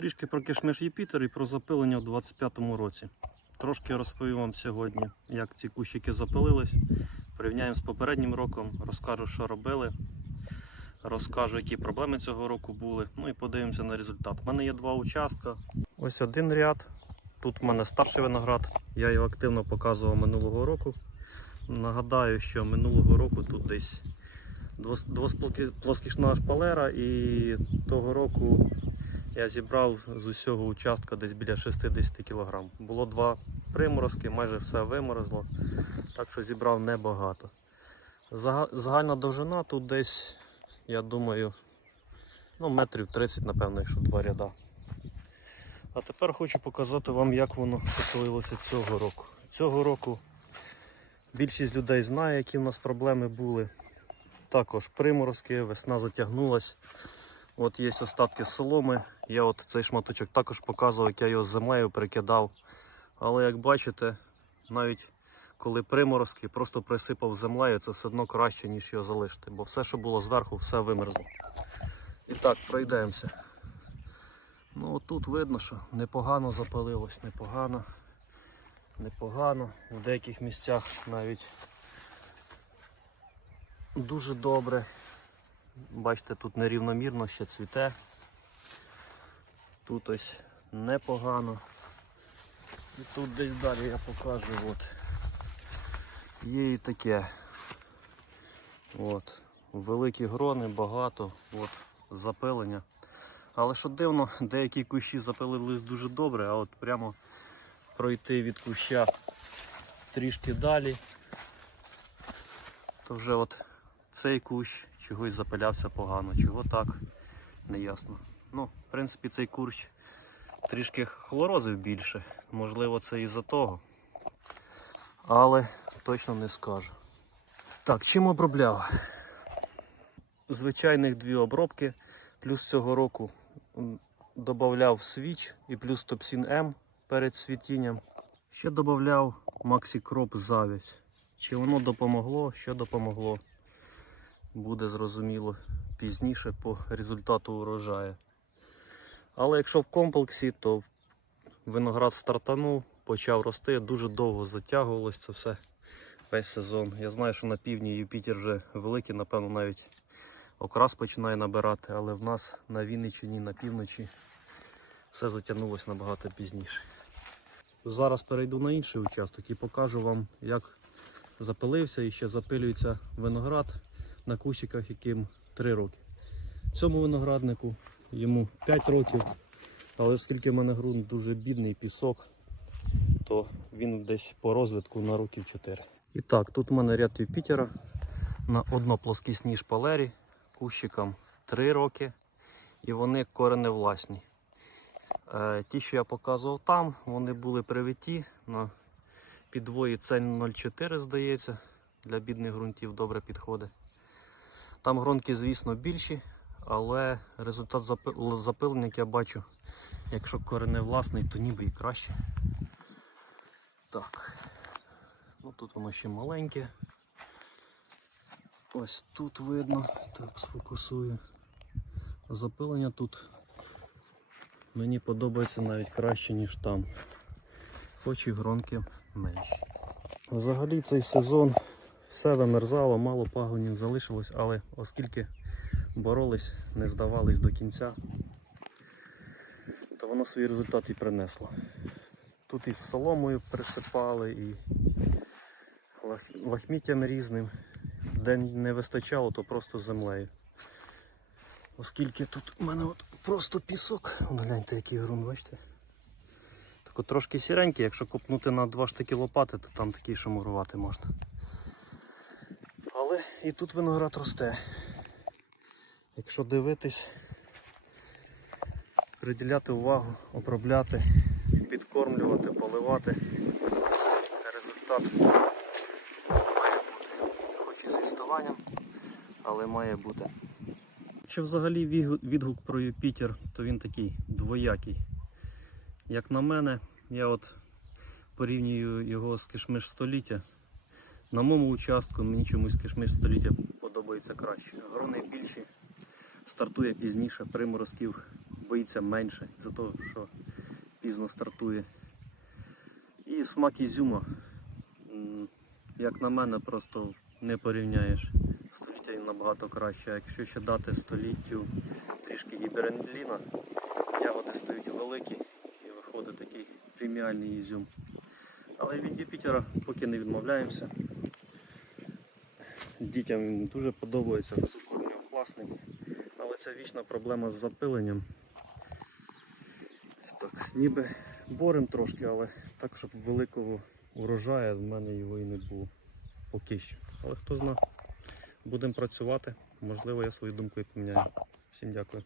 Трішки про кишмиш Юпітер і про запилення у 25-му році. Трошки розповім вам сьогодні, як ці кущики запилились. Порівняємо з попереднім роком, розкажу, що робили, розкажу, які проблеми цього року були. Ну і подивимося на результат. У мене є два участка. Ось один ряд. Тут в мене старший виноград. Я його активно показував минулого року. Нагадаю, що минулого року тут десь двос- двосплоскішна шпалера, і того року я зібрав з усього участка десь біля 60 кг. Було два приморозки, майже все виморозло, так що зібрав небагато. Загальна довжина тут десь, я думаю, ну, метрів 30, напевно, якщо два ряда. А тепер хочу показати вам, як воно запилилося цього року. Цього року більшість людей знає, які в нас проблеми були. Також приморозки, весна затягнулась. От є остатки соломи. Я от цей шматочок також показував, як я його з землею перекидав. Але як бачите, навіть коли приморозки просто присипав землею, це все одно краще, ніж його залишити, бо все, що було зверху, все вимерзло. І так, пройдемося. Ну от тут видно, що непогано запалилось, непогано, непогано. В деяких місцях навіть дуже добре. Бачите, тут нерівномірно ще цвіте. Тут ось непогано. І тут десь далі я покажу. От. Є і таке. От. Великі грони, багато, от, запилення. Але що дивно, деякі кущі запилились дуже добре, а от прямо пройти від куща трішки далі, то вже от цей кущ чогось запилявся погано, чого так, не ясно. Ну, в принципі, цей кущ трішки хлорозив більше. Можливо, це із-за того. Але точно не скажу. Так, чим обробляв? Звичайних дві обробки. Плюс цього року додавав свіч і плюс топсін М перед цвітінням. Ще додавав Максікроп завязь. Чи воно допомогло, що допомогло, буде зрозуміло пізніше по результату урожаю. Але якщо в комплексі, то виноград стартанув, почав рости, дуже довго затягувалось це все весь сезон. Я знаю, що на півдні Юпітер вже великий, напевно, навіть окрас починає набирати, але в нас на Вінниччині, на півночі все затягнулося набагато пізніше. Зараз перейду на інший участок і покажу вам, як запилився і ще запилюється виноград на кущиках, яким 3 роки. Цьому винограднику йому 5 років, але оскільки в мене ґрунт дуже бідний пісок, то він десь по розвитку на років 4. І так, тут в мене ряд Юпітера на одноплоскісній шпалері кущикам 3 роки, і вони кореневласні. Е, Ті, що я показував там, вони були привиті на підвої c 04, здається, для бідних ґрунтів добре підходить. Там гронки, звісно, більші, але результат запилення, як я бачу, якщо кореневласний, то ніби і краще. Так, ну тут воно ще маленьке. Ось тут видно, так, сфокусую. Запилення тут мені подобається навіть краще, ніж там. Хоч і гронки менші. Взагалі цей сезон все вимерзало, мало пагонів залишилось, але оскільки боролись, не здавались до кінця, то воно свій результат і принесло. Тут і з соломою присипали, і лахміттям різним. Де не вистачало, то просто землею. Оскільки тут у мене от просто пісок. Гляньте, який ґрунт, бачите? Так от трошки сіренький, якщо копнути на два штики лопати, то там такий шамурувати можна. Але і тут виноград росте. Якщо дивитись, приділяти увагу, обробляти, підкормлювати, поливати, результат має бути. Хоч і з відставанням, але має бути. Якщо взагалі відгук про Юпітер, то він такий двоякий. Як на мене, я от порівнюю його з кишмиш століття. На моєму участку мені чомусь кишмиш століття подобається краще. Грони більші, стартує пізніше, приморозків боїться менше, за того, що пізно стартує. І смак ізюма, як на мене, просто не порівняєш. Століття набагато краще. А Якщо ще дати століттю трішки гібереліна, ягоди стають великі і виходить такий преміальний ізюм. Але від Юпітера поки не відмовляємося. Дітям він дуже подобається, цукор у нього класний. Але це вічна проблема з запиленням. Так, ніби борем трошки, але так, щоб великого урожаю в мене його і не було поки що. Але хто зна, будемо працювати. Можливо, я свою думку і поміняю. Всім дякую.